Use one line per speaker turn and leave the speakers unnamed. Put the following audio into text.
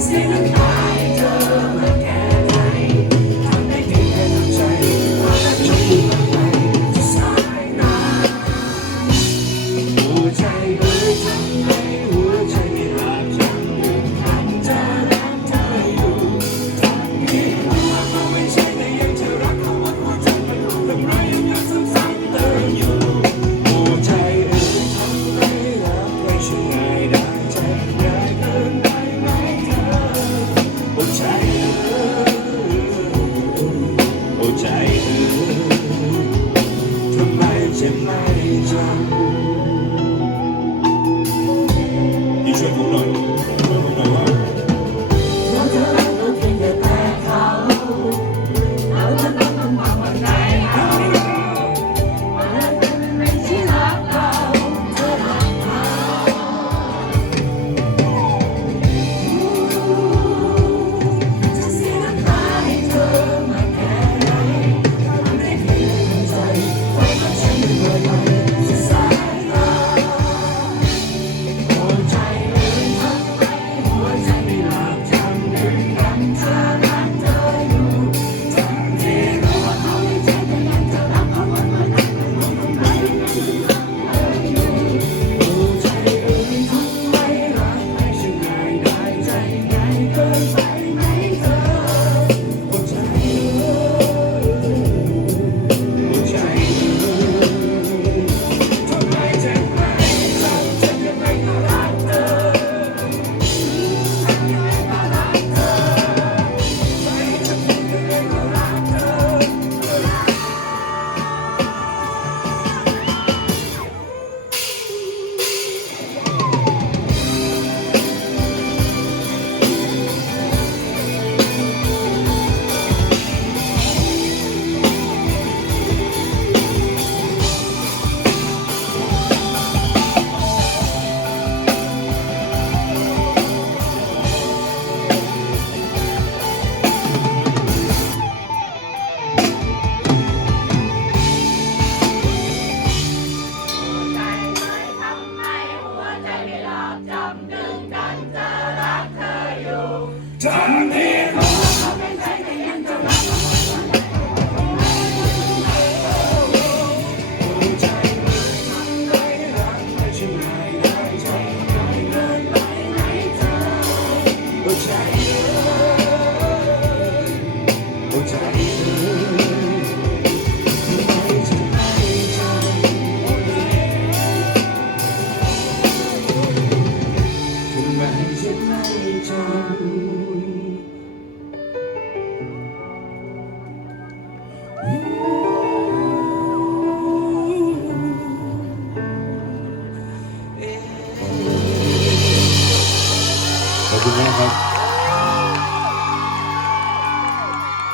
sing along. จะไม่จำ
Né? Obrigado.